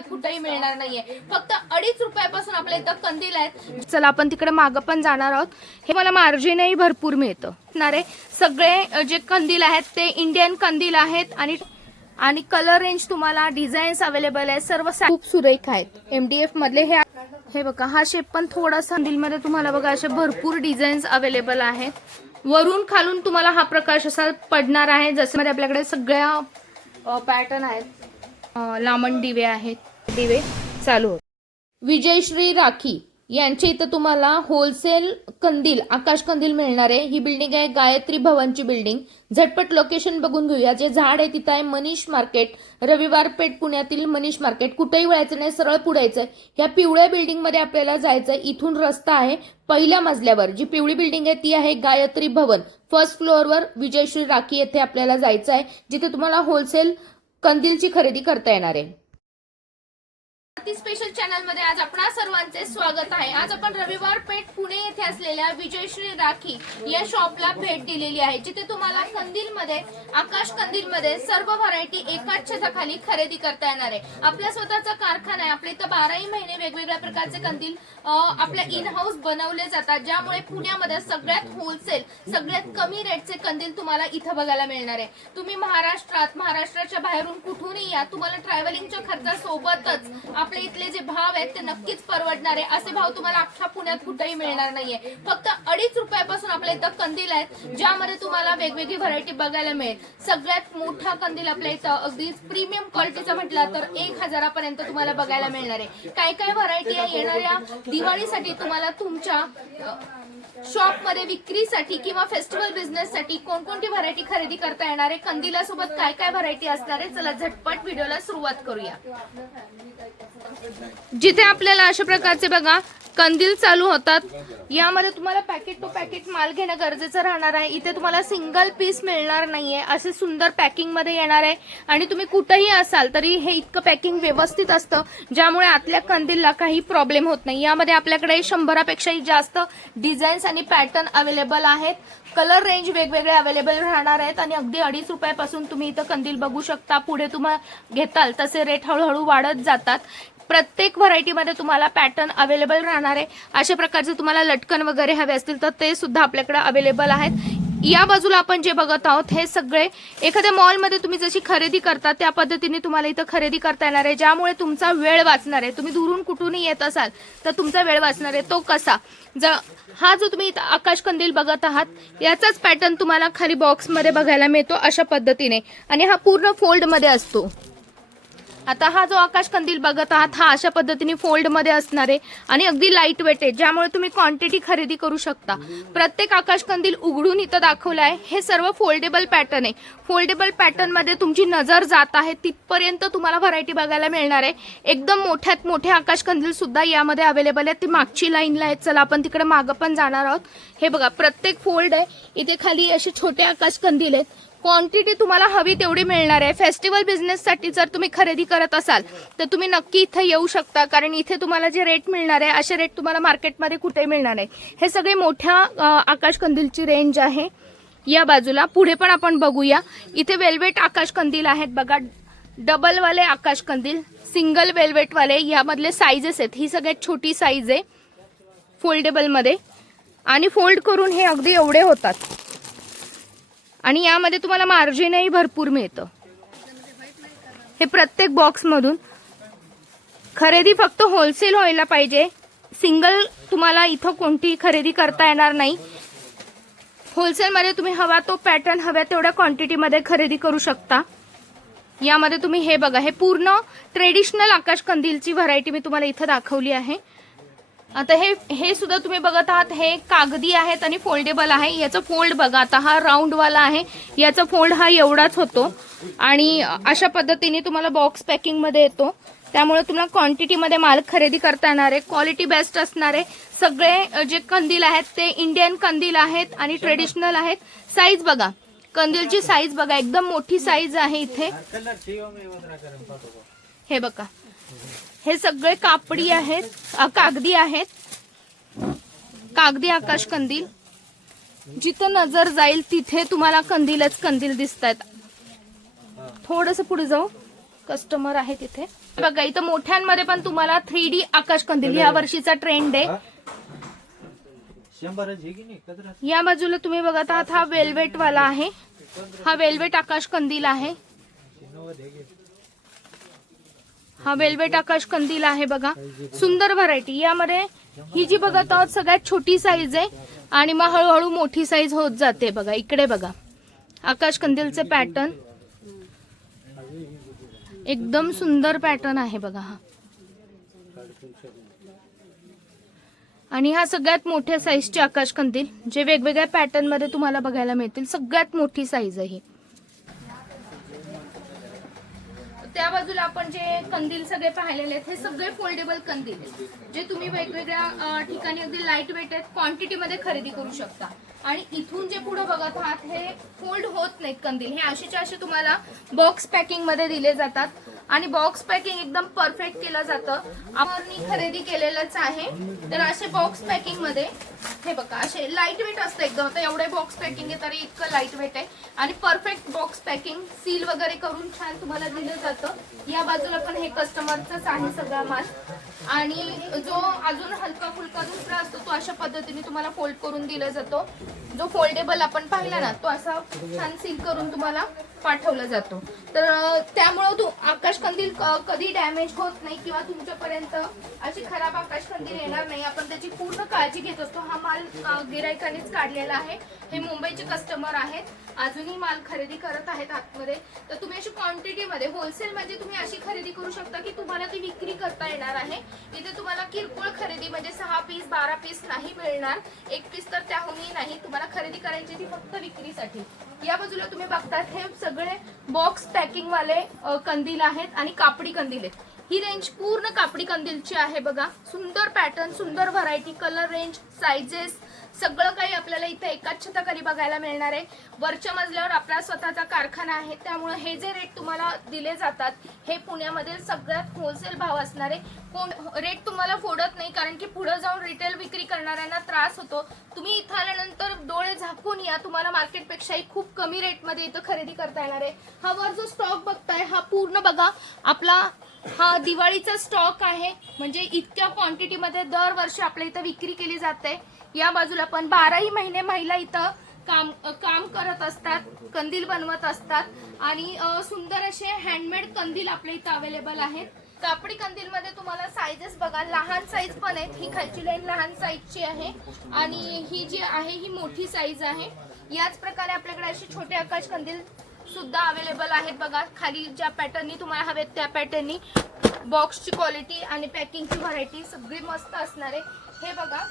पुण्यात कुठेही मिळणार नाहीये. फक्त अडीच रुपयापासून आपल्या इथं कंदील आहेत. चला आपण तिकडे मागं पण जाणार आहोत. हे मला मार्जिनही भरपूर मिळतं. नारे सगळे जे कंदील आहेत ते इंडियन कंदील आहेत आणि आणि कलर रेंज तुम्हाला डिझाईन्स अवेलेबल आहे सर्व खूप सुरेख आहेत. एमडीएफ मधले हे हे बघा हा शेप पण थोडासा मध्ये तुम्हाला बघा असे भरपूर डिझाईन्स अवेलेबल आहेत. वरून खालून तुम्हाला हा प्रकाश असा पडणार आहे जसं मध्ये आपल्याकडे सगळ्या पॅटर्न आहेत. लामण दिवे आहेत. दिवे चालू होते. विजयश्री राखी यांच्या इथं तुम्हाला होलसेल कंदील आकाश कंदील मिळणार. आहे ही बिल्डिंग आहे गायत्री भवनची बिल्डिंग झटपट लोकेशन बघून घेऊया. जे झाड आहे तिथं आहे मनीष मार्केट. रविवार पेठ पुण्यातील मनीष मार्केट. कुठेही वळायचं नाही सरळ पुढे या पिवळ्या बिल्डिंगमध्ये आपल्याला जायचं इथून रस्ता आहे पहिल्या मजल्यावर. जी पिवळी बिल्डिंग आहे ती आहे गायत्री भवन. फर्स्ट फ्लोअरवर विजयश्री राखी येथे आपल्याला जायचं आहे. जिथे तुम्हाला होलसेल कंदीलची खरेदी करता येणार आहे. स्पेशल चॅनलमध्ये आज आपणा सर्वांचे स्वागत आहे. आज आपण रविवार पेठ पुणे येथे असलेल्या विजयश्री राखी या शॉपला भेट दिलेली आहे. जिथे तुम्हाला कंदील मध्ये आकाश कंदील मध्ये सर्व व्हरायटी एकाच छताखाली खरेदी करता येणार आहे. आपला स्वतःचा कारखाना आहे. आपल्या इथं बाराही महिने वेगवेगळ्या प्रकारचे कंदील आपल्या इन हाऊस बनवले जातात ज्यामुळे पुण्यामध्ये सगळ्यात होलसेल सगळ्यात कमी रेटचे कंदील तुम्हाला इथं बघायला मिळणार आहे. तुम्ही महाराष्ट्रात महाराष्ट्राच्या बाहेरून कुठूनही या तुम्हाला ट्रॅव्हलिंगच्या खर्चासोबतच आपले इथले जे भाव आहेत ते नक्कीच परवडणार आहे. असे भाव तुम्हाला अख्ख्या पुण्यात कुठेही मिळणार नाहीये. फक्त अडीच रुपयापासून आपल्या इथं कंदील आहेत ज्यामध्ये तुम्हाला वेगवेगळी व्हरायटी बघायला मिळेल. सगळ्यात मोठा कंदील आपल्या इथं अगदी प्रीमियम क्वालिटीचा म्हटला तर एक हजारापर्यंत तुम्हाला बघायला मिळणार आहे. काय काय व्हरायटी आहे येणाऱ्या? दिवाळीसाठी तुम्हाला तुमच्या शॉपमध्ये विक्रीसाठी किंवा फेस्टिवल बिझनेस साठी कोणकोणती व्हरायटी खरेदी करता येणार आहे? कंदिला सोबत काय काय व्हरायटी असणार आहे? चला झटपट व्हिडिओला सुरुवात करूया. जिथे आपल्याला अशा प्रकारचे बघा कंदील चालू होतात. यामध्ये तुम्हाला पॅकेट टू पॅकेट माल घेणं गरजेचं राहणार आहे. इथे तुम्हाला सिंगल पीस मिळणार नाहीये. असे सुंदर पॅकिंगमध्ये येणार आहे. आणि तुम्ही कुठेही असाल तरी हे इतकं पॅकिंग व्यवस्थित असतं ज्यामुळे आतल्या कंदीलला काही प्रॉब्लेम होत नाही. यामध्ये आपल्याकडे शंभरापेक्षाही जास्त डिझाईन्स आणि पॅटर्न अवेलेबल आहेत. कलर रेंज वेगवेगळे अवेलेबल राहणार आहेत आणि अगदी अडीच रुपयापासून तुम्ही इथं कंदील बघू शकता. पुढे तुम्हाला घेताल तसे रेट हळूहळू वाढत जातात. प्रत्येक व्हरायटीमध्ये तुम्हाला पॅटर्न अवेलेबल राहणार आहे. अशा प्रकारचे तुम्हाला लटकन वगैरे हवे असतील तर ते सुद्धा आपल्याकडे अवेलेबल आहेत. या बाजूला आपण जे बघत आहोत हे सगळे एखाद्या मॉलमध्ये तुम्ही जशी खरेदी करता त्या पद्धतीने तुम्हाला इथं खरेदी करता येणार आहे. ज्यामुळे तुमचा वेळ वाचणार आहे. तुम्ही दुरून कुठूनही येत असाल तर तुमचा वेळ वाचणार आहे. तो कसा? ज हा जो तुम्ही इथं आकाश कंदील बघत आहात याचाच पॅटर्न तुम्हाला खाली बॉक्समध्ये बघायला मिळतो अशा पद्धतीने. आणि हा पूर्ण फोल्डमध्ये असतो. आता हा जो आकाश कंदील बघत आहात हा अशा पद्धतीने फोल्डमध्ये असणार आहे आणि अगदी लाइट वेट आहे ज्यामुळे तुम्ही क्वांटिटी खरेदी करू शकता. प्रत्येक आकाश कंदील उघडून इथं दाखवलं आहे. हे सर्व फोल्डेबल पॅटर्न आहे. फोल्डेबल पॅटर्नमध्ये तुमची नजर जात आहे तिथपर्यंत तुम्हाला व्हरायटी बघायला मिळणार आहे. एकदम मोठ्यात मोठे आकाश कंदील सुद्धा यामध्ये अवेलेबल आहेत. ती मागची लाईनला आहेत. चला आपण तिकडे मागं पण जाणार आहोत. हे बघा प्रत्येक फोल्ड आहे. इथे खाली असे छोटे आकाश कंदील आहेत. क्वांटिटी तुम्हाला हवी तेवढी मिळणार आहे. फेस्टिवल बिझनेससाठी जर तुम्ही खरेदी करत असाल तर तुम्ही नक्की इथं येऊ शकता. कारण इथे तुम्हाला जे रेट मिळणार आहे असे रेट तुम्हाला मार्केटमध्ये कुठेही मिळणार नाही. हे सगळे मोठ्या आकाशकंदीलची रेंज आहे. या बाजूला पुढे पण आपण बघूया. इथे वेल्वेट आकाशकंदील आहेत बघा. डबलवाले आकाशकंदील सिंगल वेल्वेटवाले यामधले साईजेस आहेत. ही सगळ्यात छोटी साईज आहे. फोल्डेबलमध्ये आणि फोल्ड करून हे अगदी एवढे होतात. आणि यामध्ये तुम्हाला मार्जिनही भरपूर मिळतं. हे प्रत्येक बॉक्समधून खरेदी फक्त होलसेल व्हायला पाहिजे. सिंगल तुम्हाला इथं कोणतीही खरेदी करता येणार नाही. होलसेलमध्ये तुम्ही हवा तो पॅटर्न हव्या तेवढ्या क्वांटिटीमध्ये खरेदी करू शकता. यामध्ये तुम्ही हे बघा हे पूर्ण ट्रेडिशनल आकाश कंदीलची व्हरायटी मी तुम्हाला इथं दाखवली आहे. आता हे हे सुद्धा तुम्ही बघत आहात हे कागदी आहेत आणि फोल्डेबल आहे. याचं फोल्ड बघा आता हा राऊंड वाला आहे. याचा फोल्ड हा एवढाच होतो. आणि अशा पद्धतीने तुम्हाला बॉक्स पॅकिंगमध्ये येतो. त्यामुळे तुम्हाला क्वांटिटीमध्ये माल खरेदी करता येणार आहे. क्वालिटी बेस्ट असणार आहे. सगळे जे कंदील आहेत ते इंडियन कंदील आहेत आणि ट्रेडिशनल आहेत. साईज बघा. कंदीलची साईज बघा. एकदम मोठी साईज आहे इथे. हे बघा. हे सगळे कापडी आहेत कागदी आहेत. कागदी आकाश कंदील. जिथं नजर जाईल तिथे तुम्हाला कंदीलच कंदील दिसत आहेत थोडस पुढे जाऊ. कस्टमर आहे तिथे. बघा इथं मोठ्यांमध्ये पण तुम्हाला थ्री डी आकाश कंदील या वर्षीचा ट्रेंड आहे. या बाजूला तुम्ही बघत आहात हा वेल्वेट वाला आहे. हा वेल्वेट आकाश कंदील आहे. हा वेल्वेट आकाश कंदील आहे बघा. सुंदर व्हरायटी यामध्ये ही जी बघत आहोत सगळ्यात छोटी साईज आहे आणि मग हळूहळू मोठी साईज होत जाते बघा. इकडे बघा. आकाश कंदीलचे पॅटर्न एकदम सुंदर पॅटर्न आहे बघा हा. आणि हा सगळ्यात मोठ्या साईजचे आकाश कंदील जे वेगवेगळ्या पॅटर्नमध्ये तुम्हाला बघायला मिळतील. सगळ्यात मोठी साईज आहे ही त्या बाजूला आपण जे कंदील सगळे पाहिलेले आहेत हे सगळे फोल्डेबल कंदील आहेत जे तुम्ही वेगवेगळ्या ठिकाणी अगदी लाइट वेट आहेत क्वांटिटीमध्ये खरेदी करू शकता. आणि इथून जे पुढे बघत आहात हे फोल्ड होत नाहीत कंदील. हे असेच्या असे तुम्हाला बॉक्स पॅकिंगमध्ये दिले जातात. आणि बॉक्स पॅकिंग एकदम परफेक्ट केलं जातं. आपण खरेदी केलेलंच आहे. तर असे बॉक्स पॅकिंगमध्ये हे बघा असे लाइट वेट असतं एकदम. आता एवढे बॉक्स पॅकिंग आहे तरी इतकं लाइट वेट आहे. आणि परफेक्ट बॉक्स पॅकिंग सील वगैरे करून छान तुम्हाला दिलं जातं. या बाजूला पण हे कस्टमरचाच आहे सगळा माल. आणि जो अजून हलका फुलका दुसरा असतो तो अशा पद्धतीने तुम्हाला फोल्ड करून दिला जातो. जो फोल्डेबल आपण पाहिला ना तो असा छान सील करून तुम्हाला पाठवला जातो. तर त्यामुळं तू आकाश कंदील कधी डॅमेज होत नाही किंवा तुमच्यापर्यंत अशी खराब आकाश कंदील येणार नाही. आपण त्याची पूर्ण काळजी घेत असतो. हा माल अं, गिरायकानेच काढलेला आहे. हे मुंबईचे कस्टमर आहेत. अजूनही माल खरेदी करत आहेत आतमध्ये. तर तुम्ही अशी क्वांटिटीमध्ये होलसेल म्हणजे तुम्ही अशी खरेदी करू शकता की तुम्हाला ती विक्री करता येणार आहे. इथे तुम्हाला किरकोळ खरेदी म्हणजे सहा पीस बारा पीस नाही मिळणार. एक पीस तर त्याहूनही नाही. तुम्हाला खरेदी करायची ती फक्त विक्रीसाठी. या बाजूला तुम्ही बघतात हे सगळे बॉक्स पॅकिंग वाले कंदील आहेत आणि कापडी कंदील आहेत. ही रेंज पूर्ण कापडी कंदीलची आहे बघा. सुंदर पॅटर्न सुंदर व्हरायटी कलर रेंज सायझेस सगळं काही आपल्याला इथे एकाच छताखाली बघायला मिळणार आहे. वरच्या मजल्यावर आपला स्वतःचा कारखाना आहे. त्यामुळे हे जे रेट तुम्हाला दिले जातात हे पुण्यामधील सगळ्यात होलसेल भाव असणारे. कोण रेट तुम्हाला फोडत नाही कारण की पुढे जाऊन रिटेल विक्री करणाऱ्यांना त्रास होतो. तुम्ही इथं आल्यानंतर डोळे झाकून या. तुम्हाला मार्केटपेक्षाही खूप कमी रेटमध्ये इथं खरेदी करता येणार आहे. हा वर जो स्टॉक बघताय हा पूर्ण बघा. आपला हा दिवाळीचा स्टॉक आहे. म्हणजे इतक्या क्वांटिटीमध्ये दरवर्षी आपल्या इथं विक्री केली जाते. या बाजूला पण बाराही महिने महिला इथं काम काम करत असतात कंदील बनवत असतात. आणि सुंदर असे हँडमेड कंदील आपल्या इथं अवेलेबल आहेत. कापडी कंदील मध्ये तुम्हाला साईजेस बघा. लहान साईज पण आहेत. ही खालची लाईन लहान साईजची आहे. आणि ही जी आहे ही मोठी साईज आहे. याच प्रकारे आपल्याकडे अशी छोटे आकाश कंदील सुद्धा अवेलेबल आहेत बघा. खाली ज्या पॅटर्ननी तुम्हाला हवेत त्या पॅटर्ननी बॉक्सची क्वालिटी आणि पॅकिंगची व्हरायटी सगळी मस्त असणार आहे. हे बघा.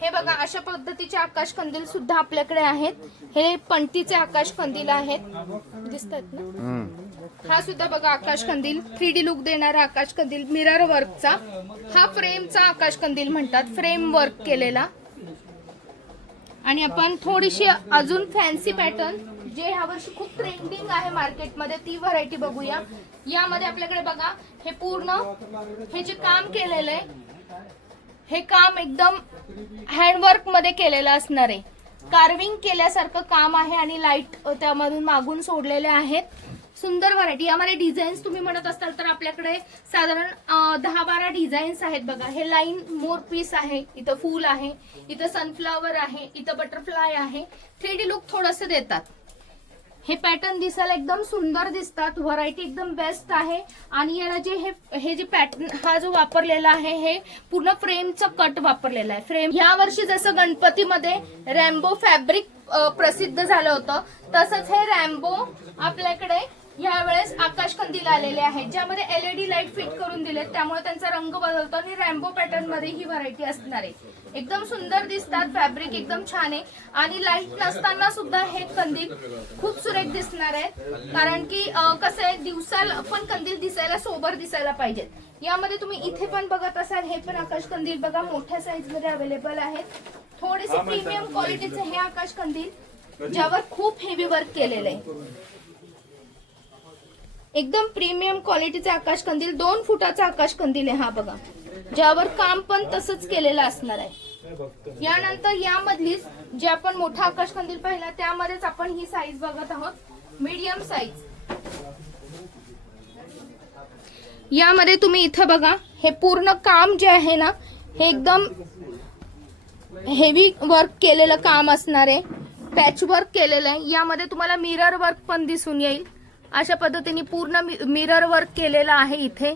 हे बघा अशा पद्धतीचे आकाश कंदील सुद्धा आपल्याकडे आहेत. हे पंटीचे आकाश कंदील आहेत. दिसतात ना? हा सुद्धा बघा आकाश कंदील. थ्री डी लुक देणारा आकाश कंदील. मिरर वर्कचा हा फ्रेमचा आकाश कंदील म्हणतात. फ्रेम वर्क केलेला. आणि आपण थोडीशी अजून फॅन्सी पॅटर्न जे ह्या वर्षी खूप ट्रेंडिंग आहे मार्केटमध्ये ती व्हरायटी बघूया. यामध्ये आपल्याकडे बघा हे पूर्ण हे जे काम केलेलं आहे हे काम एकदम हँडवर्कमध्ये केलेलं असणार आहे. कार्विंग केल्यासारखं काम आहे आणि लाइट त्यामधून मागून सोडलेले आहेत. सुंदर व्हरायटी यामध्ये डिझाईन्स तुम्ही म्हणत असाल तर आपल्याकडे साधारण दहा बारा डिझाईन्स आहेत बघा. हे लाईन मोर पीस आहे. इथं फूल आहे. इथं सनफ्लावर आहे. इथं बटरफ्लाय आहे. थ्री डी लुक थोडंसं देतात. हे पॅटर्न दिसायला एकदम सुंदर दिसतात. व्हरायटी एकदम बेस्ट आहे. आणि याला जे हे हे जे पॅटर्न हा जो वापरलेला आहे हे पूर्ण फ्रेमचं कट वापरलेला आहे. फ्रेम या वर्षी जसं गणपतीमध्ये रॅम्बो फॅब्रिक प्रसिद्ध झालं होतं तसंच हे रॅम्बो आपल्याकडे यावेळेस आकाश कंदील आलेले आहेत ज्यामध्ये एलईडी लाइट फिट करून दिलेत. त्यामुळे त्यांचा रंग बदलतो आणि रॅम्बो पॅटर्नमध्ये ही व्हरायटी असणार आहे. एकदम सुंदर दिसतात फॅब्रिक एकदम छान आहे. आणि लाइट नसताना सुद्धा हे कंदील खूप सुरेख दिसणार आहेत. कारण की कसं आहे दिवसाला पण कंदील दिसायला सोबर दिसायला पाहिजेत. यामध्ये तुम्ही इथे पण बघत असाल हे पण आकाश कंदील बघा मोठ्या साईजमध्ये अवेलेबल आहेत. थोडेसे प्रीमियम क्वालिटीचे हे आकाश कंदील ज्यावर खूप हेवी वर्क केलेलं आहे. एकदम प्रीमियम क्वालिटीचे आकाश कंदील दोन फुटाचा आकाश कंदील आहे हा बघा. ज्यावर काम पण तसंच केलेलं असणार आहे. यानंतर यामधलीच जे आपण मोठा आकाश कंदील पाहिला त्यामध्येच आपण ही साईज बघत आहोत. मीडियम साईज यामध्ये तुम्ही इथं बघा हे पूर्ण काम जे आहे ना हे एकदम हेवी वर्क केलेलं काम असणार आहे. पॅच वर्क केलेलं आहे. यामध्ये तुम्हाला मिरर वर्क पण दिसून येईल. अशा पद्धतीने पूर्ण मिरर वर्क केलेलं आहे इथे.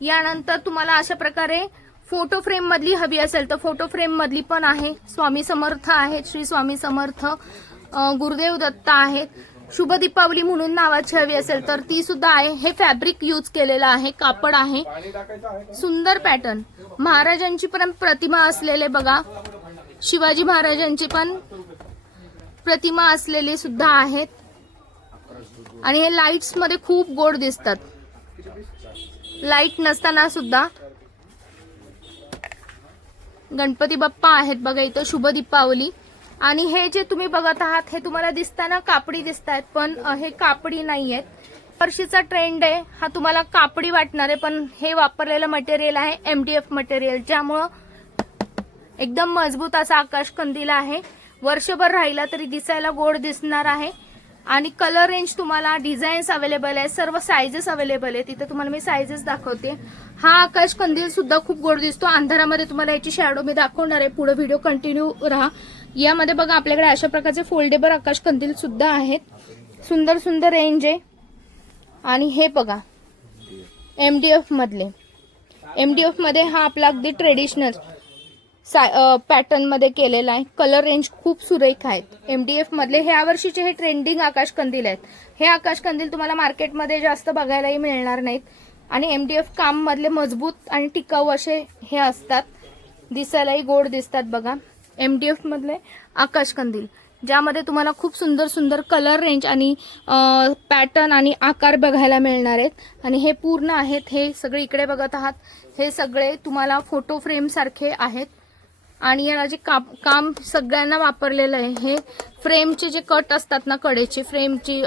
यानंतर तुम्हाला अशा प्रकारे फोटो फ्रेम मधली हवी असेल तर फोटो फ्रेम मधली पण आहे. स्वामी समर्थ आहेत श्री स्वामी समर्थ गुरुदेव दत्त आहेत. शुभ दीपावली म्हणून नावाची हवी असेल तर ती सुद्धा आहे. हे फॅब्रिक यूज केलेलं आहे कापड आहे. सुंदर पॅटर्न महाराजांची पण प्रतिमा असलेले बघा. शिवाजी महाराजांची पण प्रतिमा असलेली सुद्धा आहेत. आणि हे लाईट्समध्ये खूप गोड दिसतात. लाइट नसताना सुद्धा. गणपती बाप्पा आहेत बघा इथं शुभ दीपावली. आणि हे जे तुम्ही बघत आहात हे तुम्हाला दिसताना कापडी दिसत आहेत पण हे कापडी नाही आहेत वर्षीचा ट्रेंड आहे हा तुम्हाला कापडी वाटणार आहे पण हे वापरलेलं मटेरियल आहे एमडीएफ मटेरियल ज्यामुळं एकदम मजबूत असा आकाश कंदील आहे. वर्षभर राहिला तरी दिसायला गोड दिसणार आहे. आणि कलर रेंज तुम्हाला डिझाईन्स अवेलेबल आहे सर्व सायझेस अवेलेबल आहे तिथे तुम्हाला मी सायझेस दाखवते. हा आकाश कंदील सुद्धा खूप गोड दिसतो. अंधारामध्ये तुम्हाला याची शॅडो मी दाखवणार आहे. पुढे व्हिडिओ कंटिन्यू राहा. यामध्ये बघा आपल्याकडे अशा प्रकारचे फोल्डेबल आकाश कंदील सुद्धा आहेत. सुंदर सुंदर रेंज आहे. आणि हे बघा एम डी एफमधले मधले. डी मध्ये हा आपला अगदी ट्रेडिशनल पॅटर्नमध्ये केलेला आहे. कलर रेंज खूप सुरेख आहेत. एमडीएफ मधले ह्या वर्षीचे हे ट्रेंडिंग आकाश कंदील आहेत. हे आकाश कंदील तुम्हाला मार्केटमध्ये जास्त बघायलाही मिळणार नाहीत. आणि एमडीएफ काम मधले मजबूत आणि टिकाऊ असे हे असतात. दिसायलाही गोड दिसतात बघा. एमडीएफ मधले आकाश कंदील ज्यामध्ये तुम्हाला खूप सुंदर सुंदर कलर रेंज आणि पॅटर्न आणि आकार बघायला मिळणार आहेत. आणि हे पूर्ण आहेत. हे सगळे इकडे बघत आहात. हे सगळे तुम्हाला फोटो फ्रेम सारखे आहेत. आणि याला जे काम काम सगळ्यांना वापरलेलं आहे हे फ्रेमचे जे कट असतात ना कडेचे फ्रेमची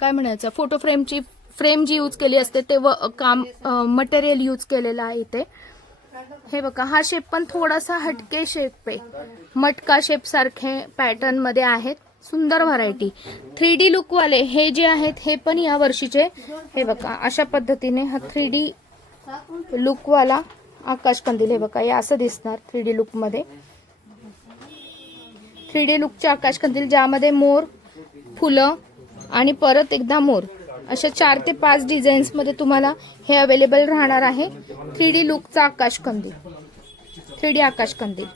काय म्हणायचं फोटो फ्रेमची फ्रेम जी यूज केली असते ते व काम मटेरियल यूज केलेलं आहे इथे. हे बघा हा शेप पण थोडासा हटके शेप आहे. मटका शेप सारखे पॅटर्नमध्ये आहेत. सुंदर व्हरायटी थ्री डी लुकवाले हे जे आहेत हे पण या वर्षीचे हे बघा अशा पद्धतीने हा थ्री डी लुकवाला आकाश कंदील हे बघा हे असं दिसणार थ्री डी लुकमध्ये थ्री डी लुकचे आकाश कंदील ज्यामध्ये मोर फुलं आणि परत एकदा मोर. अशा चार ते पाच डिझाईन्समध्ये तुम्हाला हे अवेलेबल राहणार आहे थ्री डी लुकचा आकाश कंदील. थ्री डी आकाश कंदील.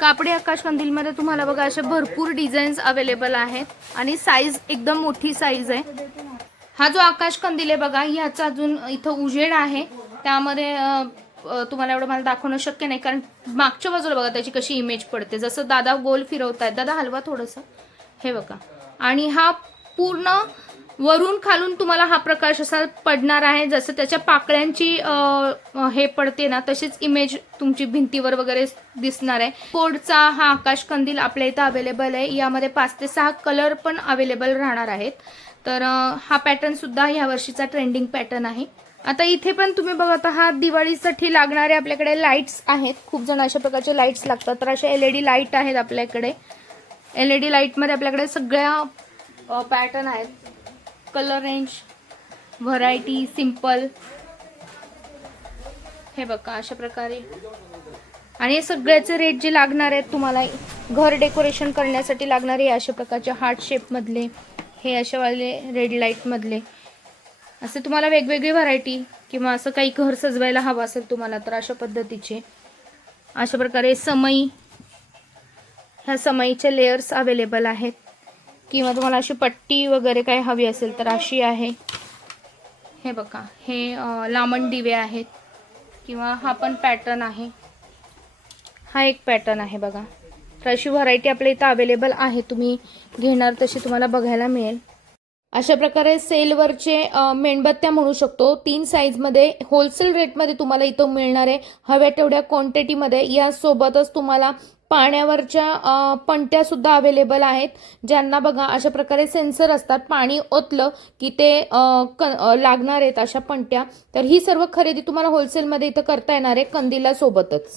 कापडी आकाश तुम्हाला बघा अशा भरपूर डिझाईन्स अवेलेबल आहेत आणि साईज एकदम मोठी साईज आहे. हा जो आकाश कंदील आहे बघा ह्याचा अजून इथं उजेड आहे. त्यामध्ये तुम्हाला एवढं मला दाखवणं शक्य नाही. कारण मागच्या बाजूला बघा त्याची कशी इमेज पडते. जसं दादा गोल फिरवतायत. दादा हलवा थोडंसं. हे बघा. आणि हा पूर्ण वरून खालून तुम्हाला हा प्रकाश असा पडणार आहे. जसं त्याच्या पाकळ्यांची हे पडते ना तशीच इमेज तुमची भिंतीवर वगैरे दिसणार आहे. कोडचा हा आकाश कंदील आपल्या इथं अवेलेबल आहे. यामध्ये पाच ते सहा कलर पण अवेलेबल राहणार आहेत. तर हा पॅटर्न सुद्धा ह्या वर्षीचा ट्रेंडिंग पॅटर्न आहे. आता इथे पण तुम्ही बघत आहात दिवाळीसाठी लागणारे आपल्याकडे लाईट्स आहेत. खूप जण अशा प्रकारचे लाईट्स लागतात. तर अशा एल ई डी लाइट आहेत आपल्याकडे. एल ई डी लाईटमध्ये आपल्याकडे सगळ्या पॅटर्न आहेत. कलर रेंज व्हरायटी सिंपल हे बघा अशा प्रकारे. आणि हे सगळ्याचे रेट जे लागणार आहेत तुम्हाला घर डेकोरेशन करण्यासाठी लागणारे अशा प्रकारचे हार्ट शेपमधले हे अशावाले रेड लाईटमधले असे तुम्हाला वेगवेगळी व्हरायटी किंवा असं काही घर सजवायला हवं असेल तुम्हाला तर अशा पद्धतीचे. अशा प्रकारे समई ह्या समईचे लेयर्स अवेलेबल आहेत. किंवा तुम्हाला अशी पट्टी वगैरे काही हवी असेल तर अशी आहे. हे बघा हे लामण दिवे आहेत. किंवा हा पण पॅटर्न आहे. हा एक पॅटर्न आहे बघा. तर अशी व्हरायटी आपल्या इथं अवेलेबल आहे. तुम्ही घेणार तशी तुम्हाला बघायला मिळेल. अशा प्रकारे सेलवरचे मेणबत्त्या म्हणू शकतो. तीन साईजमध्ये होलसेल रेटमध्ये तुम्हाला इथं मिळणार आहे. हव्या तेवढ्या क्वांटिटीमध्ये यासोबतच तुम्हाला पाण्यावरच्या अ, पणत्या सुद्धा अवेलेबल आहेत. ज्यांना बघा अशा प्रकारे सेन्सर असतात. पाणी ओतलं की ते क- लागणार आहेत अशा पणत्या. तर ही सर्व खरेदी तुम्हाला होलसेलमध्ये इथं करता येणार आहे कंदीला सोबतच